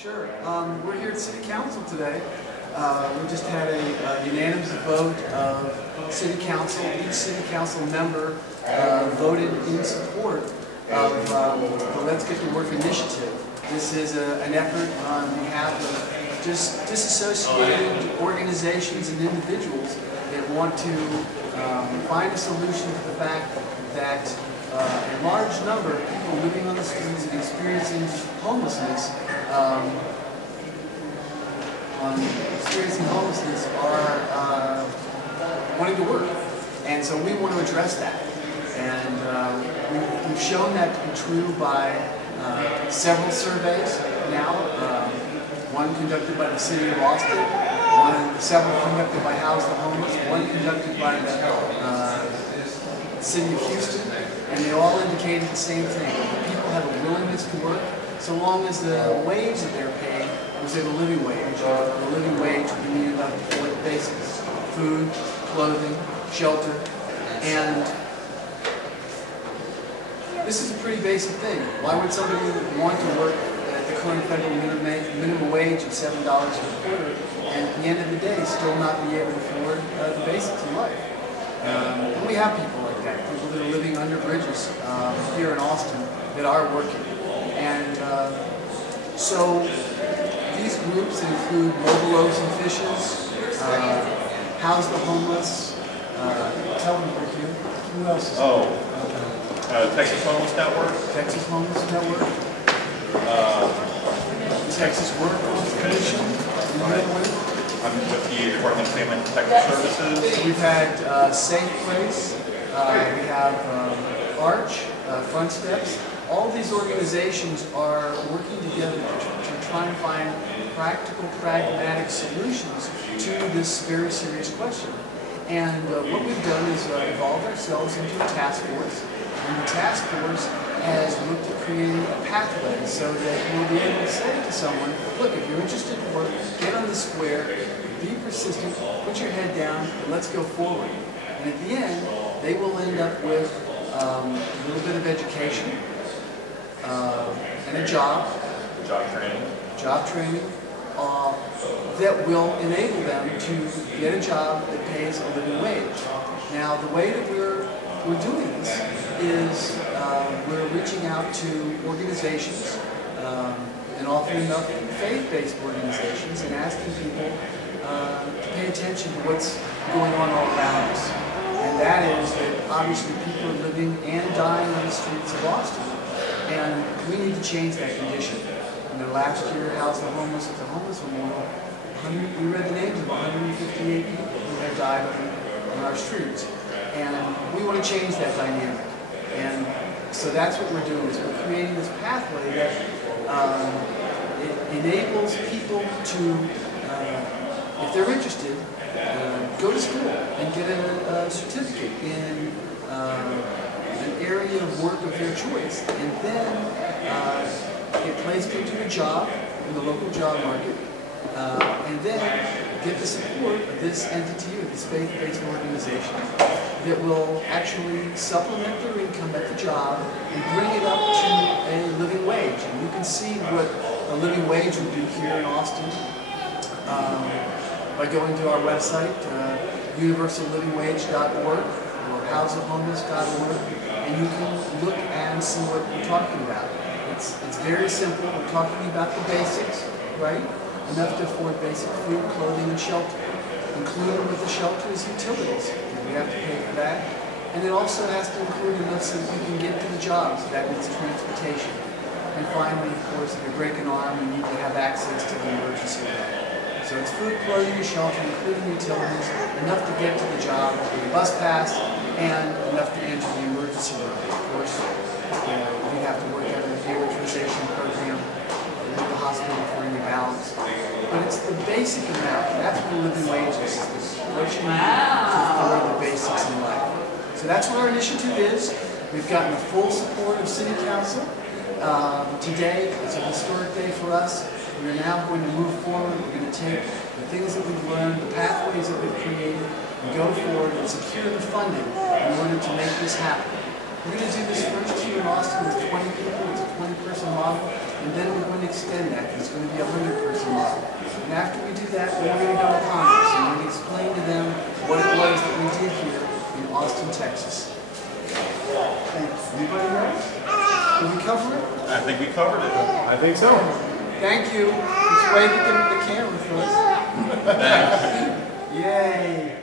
Sure. We're here at City Council today. We just had a unanimous vote of City Council. Each City Council member voted in support of the Let's Get to Work initiative. This is an effort on behalf of just disassociated organizations and individuals that want to find a solution to the fact that a large number of people living on the streets and experiencing homelessness are wanting to work, and so we want to address that. And we've shown that to be true by several surveys now. One conducted by the City of Austin, several conducted by House the Homeless, one conducted by the City of Houston, and they all indicated the same thing. People have a willingness to work so long as the wage that they're paid was at a living wage. The living wage would be needed on four basics: food, clothing, shelter, and this is a pretty basic thing. Why would somebody want to work at the current federal minimum wage of $7 a quarter and at the end of the day still not be able to afford the basics in life? And we have people like that, people that are living under bridges here in Austin that are working. And so these groups include Mobile Loaves and Fishes, House the Homeless, tell them we're here. Who else is Texas Homeless Network. Texas Homeless Network. Texas Workforce Commission. I'm with the Department of Family and Protective Services. We've had Safe Place. We have Arch, Front Steps. All these organizations are working together to try and find practical, pragmatic solutions to this very serious question. And what we've done is evolve ourselves into a task force. And the task force has looked at creating a pathway so that we'll be able to say to someone, look, if you're interested in work, get on the square, be persistent, put your head down, and let's go forward. And at the end, they will end up with a little bit of education and a job. Job training that will enable them to get a job that pays a living wage. Now, the way that we're doing this is we're reaching out to organizations and often enough faith-based organizations and asking people to pay attention to what's going on all around us. And that is that obviously people are living and dying on the streets of Austin. And we need to change that condition. Last year, House the Homeless at the Homeless Memorial, we read the names of 158 people who had died on our streets. And we want to change that dynamic. And so that's what we're doing, is we're creating this pathway that it enables people to, if they're interested, go to school and get a certificate in an area of work of their choice. And then get placed into a job in the local job market, and then get the support of this entity or this faith-based organization that will actually supplement their income at the job and bring it up to a living wage. And you can see what a living wage would be here in Austin by going to our website, universallivingwage.org or houseofhomeless.org, and you can look and see what we're talking about. It's very simple. We're talking about the basics, right? Enough to afford basic food, clothing, and shelter. Included with the shelter is utilities. We have to pay for that. And it also has to include enough so that you can get to the jobs. That means transportation. And finally, of course, if you break an arm, you need to have access to the emergency room. So it's food, clothing, and shelter, including utilities, enough to get to the job with a bus pass, and enough to enter the emergency room. Of course, we have to work out a amortization program with the hospital for any balance. But it's the basic amount. That's what the living wage is. What you need to afford the basics in life. So that's what our initiative is. We've gotten the full support of City Council. Today is a historic day for us. We are now going to move forward. We're going to take the things that we've learned, the pathways that we've created, and go forward and secure the funding in order to make this happen. We're going to do this first here in Austin with 20 people. It's a 20-person model. And then we're going to extend that, because it's going to be a 100-person model. And after we do that, we're going to go to Congress and we're going to explain to them what it was that we did here in Austin, Texas. Thanks. Anybody else? Did we cover it? I think we covered it. I think so. Thank you. Just wave at the camera for us. Thanks. Yay.